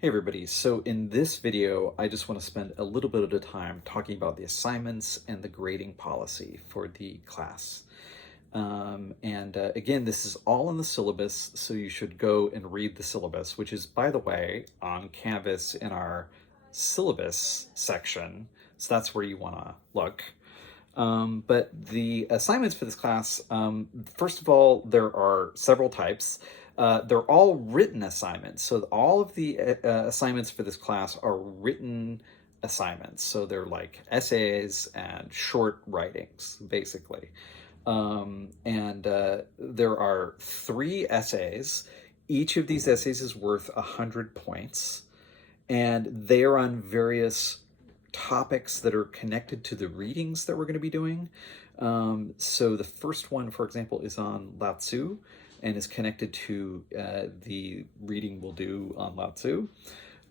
Hey everybody, so in this video, I just want to spend a little bit of the time talking about the assignments and the grading policy for the class. Again, this is all in the syllabus, so you should go and read the syllabus, which is, by the way, on Canvas in our syllabus section. So that's where you want to look. But the assignments for this class, first of all, there are several types. They're all written assignments. So all of the assignments for this class are written assignments. So they're like essays and short writings, basically. There are 3 essays. Each of these essays is worth 100 points, and they are on various topics that are connected to the readings that we're going to be doing. So the first one, for example, is on Lao Tzu and is connected to the reading we'll do on Lao Tzu.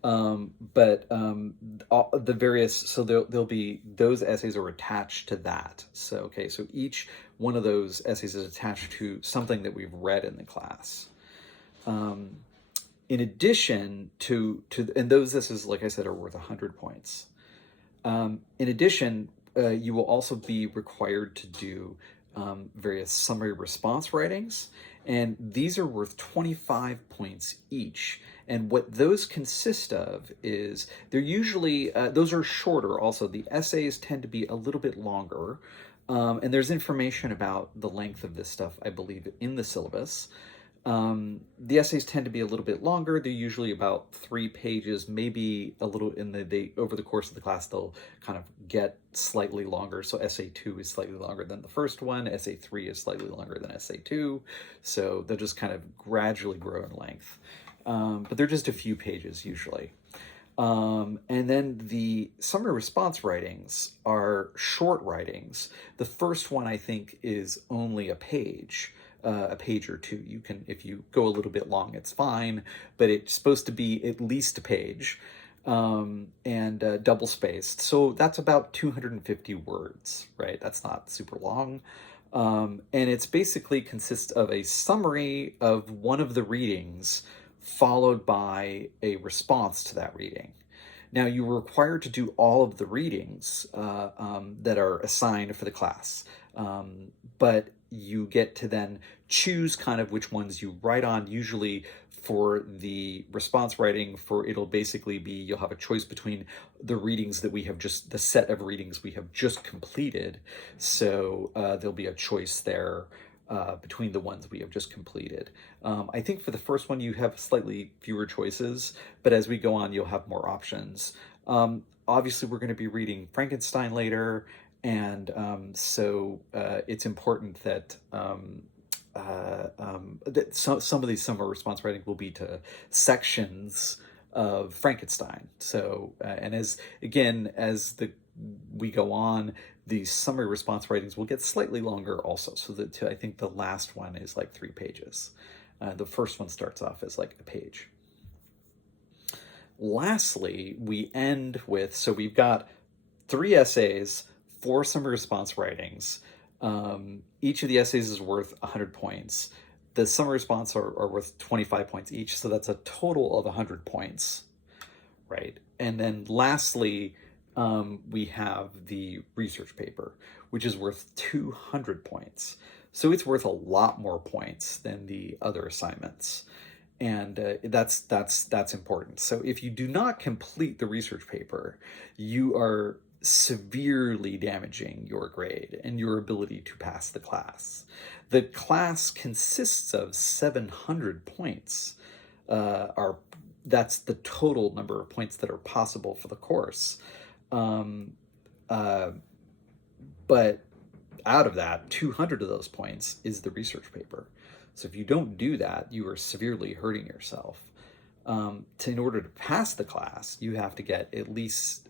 All the various, so there'll be, those essays are attached to that. So each one of those essays is attached to something that we've read in the class. In addition and those essays, like I said, are worth 100 points. In addition, you will also be required to do various summary response writings, and these are worth 25 points each. And what those consist of is they're usually, those are shorter also. The essays tend to be a little bit longer, and there's information about the length of this stuff, I believe, in the syllabus. The essays tend to be a little bit longer. They're usually about 3 pages, maybe a little over the course of the class, they'll kind of get slightly longer. So essay 2 is slightly longer than the first one. Essay 3 is slightly longer than essay 2. So they'll just kind of gradually grow in length. But they're just a few pages usually. And then the summary response writings are short writings. The first one, I think, is only a page or two. You can, if you go a little bit long, it's fine, but it's supposed to be at least a page, and double spaced. So that's about 250 words, right? That's not super long. And it's basically consists of a summary of one of the readings followed by a response to that reading. Now, you're required to do all of the readings that are assigned for the class, but you get to then choose kind of which ones you write on. Usually for the response writing, it'll basically be, you'll have a choice between the readings that we have just, the set of readings we have just completed. So there'll be a choice there between the ones we have just completed. I think for the first one, you have slightly fewer choices, but as we go on, you'll have more options. Obviously, we're going to be reading Frankenstein later, and so it's important that some of these summary response writing will be to sections of Frankenstein. So, and as we go on, the summary response writings will get slightly longer also. So that I think the last one is like 3 pages. The first one starts off as like a page. Lastly, we end with, so we've got 3 essays, 4 summary response writings. Each of the essays is worth 100 points. The summary response are worth 25 points each, so that's a total of 100 points, right? And then lastly, we have the research paper, which is worth 200 points. So it's worth a lot more points than the other assignments. And that's important. So if you do not complete the research paper, you are severely damaging your grade and your ability to pass the class. The class consists of 700 points. That's the total number of points that are possible for the course. But out of that, 200 of those points is the research paper. So if you don't do that, you are severely hurting yourself. In order to pass the class, you have to get at least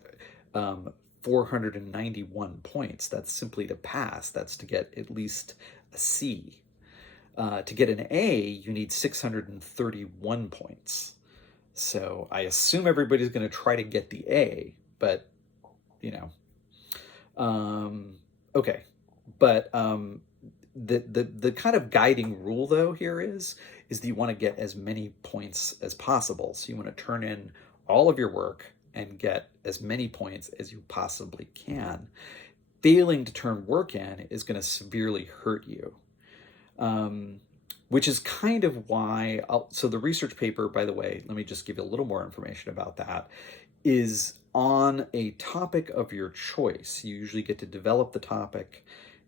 491 points. That's simply to pass. That's to get at least a C. To get an A, you need 631 points. So I assume everybody's going to try to get the A, but, you know. Okay. But the kind of guiding rule, though, here is that you want to get as many points as possible. So you want to turn in all of your work and get as many points as you possibly can. Failing to turn work in is going to severely hurt you. Which is kind of why, so the research paper, by the way, let me just give you a little more information about that, is on a topic of your choice. You usually get to develop the topic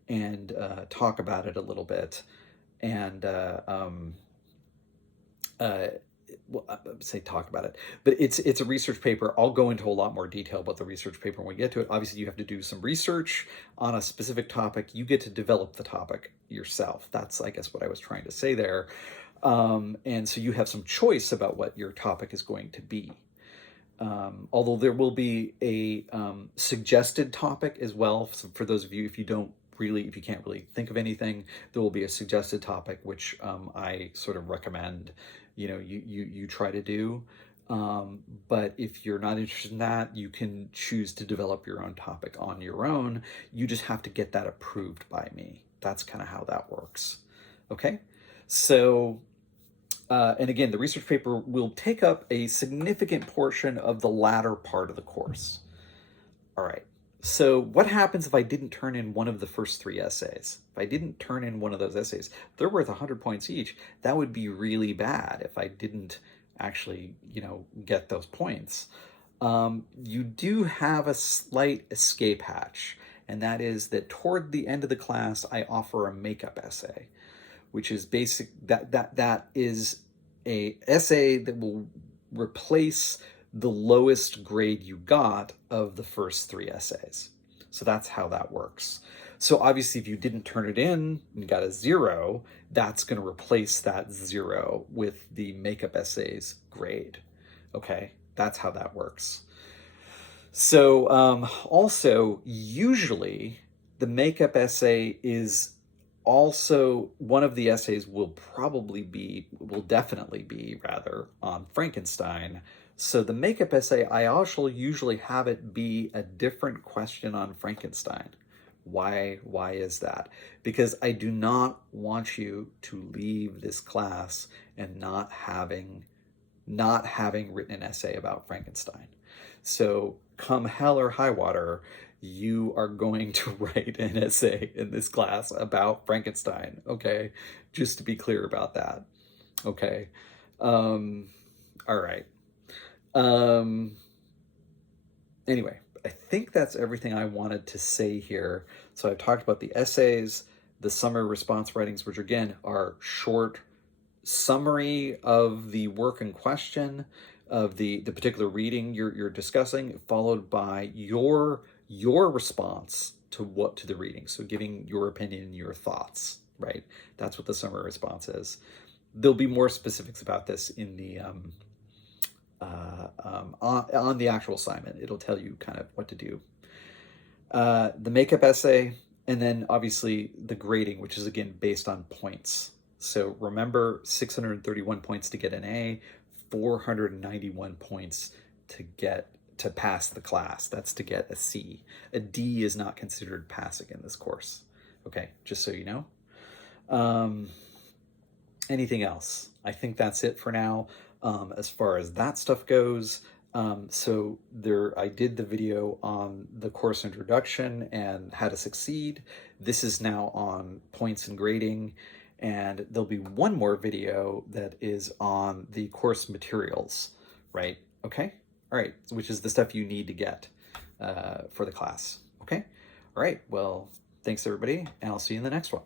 and talk about it a little bit. And well, I would say talk about it, but it's a research paper. I'll go into a lot more detail about the research paper when we get to it. Obviously, you have to do some research on a specific topic. You get to develop the topic yourself. That's, I guess, what I was trying to say there. And so you have some choice about what your topic is going to be. Although there will be a suggested topic as well. So for those of you, if you can't really think of anything, there will be a suggested topic, which I sort of recommend, you try to do. But if you're not interested in that, you can choose to develop your own topic on your own. You just have to get that approved by me. That's kind of how that works. Okay. So, and again, the research paper will take up a significant portion of the latter part of the course. All right. So what happens if I didn't turn in one of the first 3 essays? If I didn't turn in one of those essays, they're worth 100 points each. That would be really bad if I didn't actually, get those points. You do have a slight escape hatch, and that is that toward the end of the class, I offer a makeup essay, which is that is a essay that will replace the lowest grade you got of the first 3 essays. So that's how that works. So obviously, if you didn't turn it in and got a 0, that's going to replace that 0 with the makeup essay's grade. Okay, that's how that works. So also, usually the makeup essay is also one of the essays will definitely be on Frankenstein. So the makeup essay, I also usually have it be a different question on Frankenstein. Why is that? Because I do not want you to leave this class and not having written an essay about Frankenstein. So come hell or high water, you are going to write an essay in this class about Frankenstein, okay? Just to be clear about that, okay? All right. Anyway, I think that's everything I wanted to say here. So I've talked about the essays, the summary response writings, which again are short summary of the work in question, of the particular reading you're discussing, followed by your response to the reading. So giving your opinion and your thoughts, right? That's what the summary response is. There'll be more specifics about this in the on the actual assignment. It'll tell you kind of what to do. The makeup essay, and then obviously the grading, which is again based on points. So remember, 631 points to get an A, 491 points to pass the class. That's to get a C. A D is not considered passing in this course. Okay, just so you know. Anything else? I think that's it for now. As far as that stuff goes, so I did the video on the course introduction and how to succeed. This is now on points and grading, and there'll be one more video that is on the course materials, right? Okay, all right, which is the stuff you need to get for the class. Okay, all right, well, thanks everybody, and I'll see you in the next one.